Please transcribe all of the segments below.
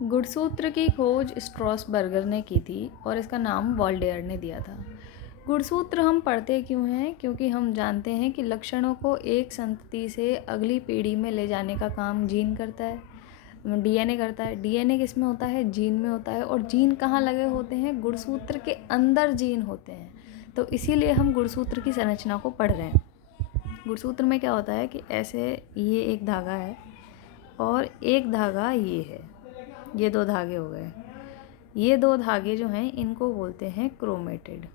गुणसूत्र की खोज स्ट्रॉसबर्गर ने की थी और इसका नाम वॉल्डेयर ने दिया था। गुणसूत्र हम पढ़ते क्यों हैं? क्योंकि हम जानते हैं कि लक्षणों को एक संतति से अगली पीढ़ी में ले जाने का काम जीन करता है, डीएनए करता है। डीएनए किस में होता है? जीन में होता है। और जीन कहाँ लगे होते हैं? गुणसूत्र के अंदर जीन होते हैं। तो इसीलिए हम गुणसूत्र की संरचना को पढ़ रहे हैं। गुणसूत्र में क्या होता है कि ऐसे ये एक धागा है और एक धागा ये है, ये दो धागे हो गए। ये दो धागे जो हैं इनको बोलते हैं क्रोमेटिड।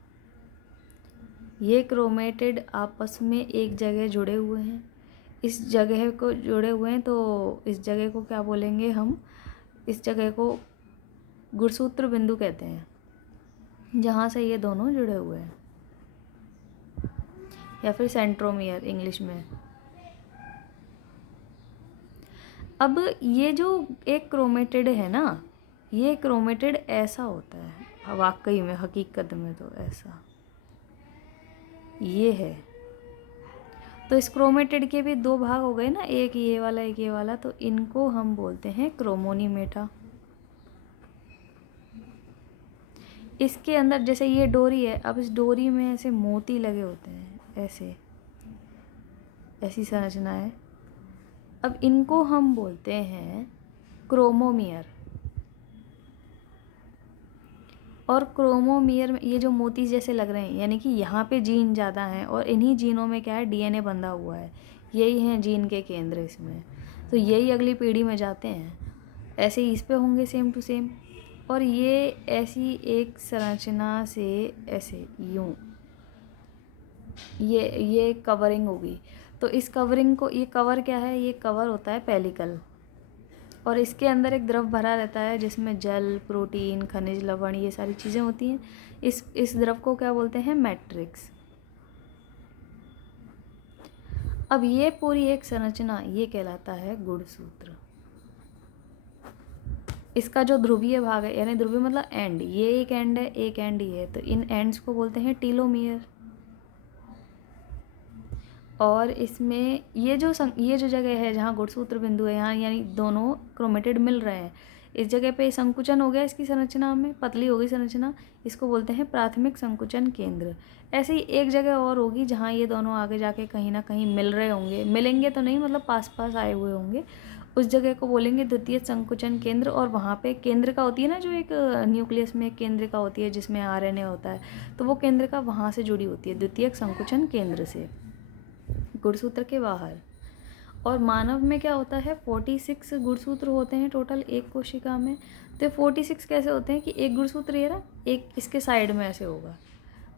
ये क्रोमेटिड आपस में एक जगह जुड़े हुए हैं। इस जगह को जुड़े हुए हैं तो इस जगह को क्या बोलेंगे हम? इस जगह को गुणसूत्र बिंदु कहते हैं, जहाँ से ये दोनों जुड़े हुए हैं, या फिर सेंट्रोमियर इंग्लिश में। अब ये जो एक क्रोमेटिड है ना, ये क्रोमेटिड ऐसा होता है वाकई में, हकीकत में तो ऐसा ये है। तो इस क्रोमेटिड के भी दो भाग हो गए ना, एक ये वाला एक ये वाला, तो इनको हम बोलते हैं क्रोमोनीमेटा। इसके अंदर जैसे ये डोरी है, अब इस डोरी में ऐसे मोती लगे होते हैं, ऐसे ऐसी संरचना है। अब इनको हम बोलते हैं क्रोमोमियर। और क्रोमोमियर में ये जो मोती जैसे लग रहे हैं, यानी कि यहाँ पे जीन ज़्यादा हैं और इन्हीं जीनों में क्या है? डीएनए बंधा हुआ है। यही हैं जीन के केंद्र इसमें। तो यही अगली पीढ़ी में जाते हैं, ऐसे ही इस पे होंगे सेम टू सेम। और ये ऐसी एक संरचना से ऐसे यूँ ये कवरिंग होगी। तो इस कवरिंग को, ये कवर क्या है? ये कवर होता है पेलिकल। और इसके अंदर एक द्रव भरा रहता है जिसमें जल, प्रोटीन, खनिज, लवण, ये सारी चीज़ें होती हैं। इस द्रव को क्या बोलते हैं? मैट्रिक्स। अब ये पूरी एक संरचना ये कहलाता है गुणसूत्र। इसका जो ध्रुवीय भाग है, यानी ध्रुवीय मतलब एंड, ये एक एंड है, एक एंड ये है, तो इन एंड्स को बोलते हैं टीलोमियर। और इसमें ये जो जगह है जहाँ गुणसूत्र बिंदु है, यहाँ यानी दोनों क्रोमेटिड मिल रहे हैं, इस जगह पे संकुचन हो गया इसकी संरचना में, पतली हो गई संरचना। इसको बोलते हैं प्राथमिक संकुचन केंद्र। ऐसे ही एक जगह और होगी जहाँ ये दोनों आगे जाके कहीं ना कहीं मिल रहे होंगे, मिलेंगे तो नहीं, मतलब पास पास आए हुए होंगे। उस जगह को बोलेंगे द्वितीय संकुचन केंद्र। और वहाँ पे केंद्रिका होती है ना, जो एक न्यूक्लियस में एक केंद्रिका होती है जिसमें आरएनए होता है, तो वो केंद्रिका वहाँ से जुड़ी होती है, द्वितीय संकुचन केंद्र से, गुणसूत्र के बाहर। और मानव में क्या होता है? 46 गुणसूत्र होते हैं टोटल एक कोशिका में। तो 46 कैसे होते हैं कि एक गुणसूत्र ये रहा, एक इसके साइड में ऐसे होगा,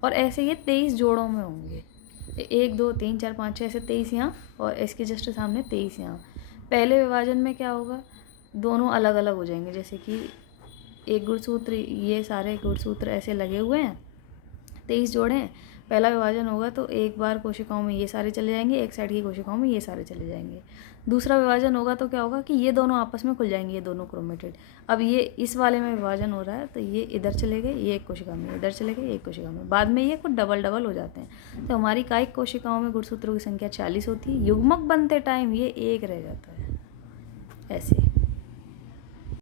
और ऐसे ये 23 जोड़ों में होंगे। 1 2 3 4 5 6 ऐसे 23 यहाँ, और इसके जस्ट सामने 23 यहाँ। पहले विभाजन में क्या होगा? दोनों अलग अलग हो जाएंगे। जैसे कि एक गुणसूत्र, ये सारे गुणसूत्र ऐसे लगे हुए हैं, 23 जोड़े हैं। पहला विभाजन होगा तो एक बार कोशिकाओं में ये सारे चले जाएंगे, एक साइड की कोशिकाओं में ये सारे चले जाएंगे। दूसरा विभाजन होगा तो क्या होगा कि ये दोनों आपस में खुल जाएंगे, ये दोनों क्रोमेटिड। अब ये इस वाले में विभाजन हो रहा है तो ये इधर चले गए, ये एक कोशिका में, इधर चले गए, एक कोशिका में। बाद में ये कुछ डबल डबल हो जाते हैं। तो हमारी कायिक कोशिकाओं में गुणसूत्रों की संख्या 40 होती है। युग्मक बनते टाइम ये एक रह जाता है, ऐसे।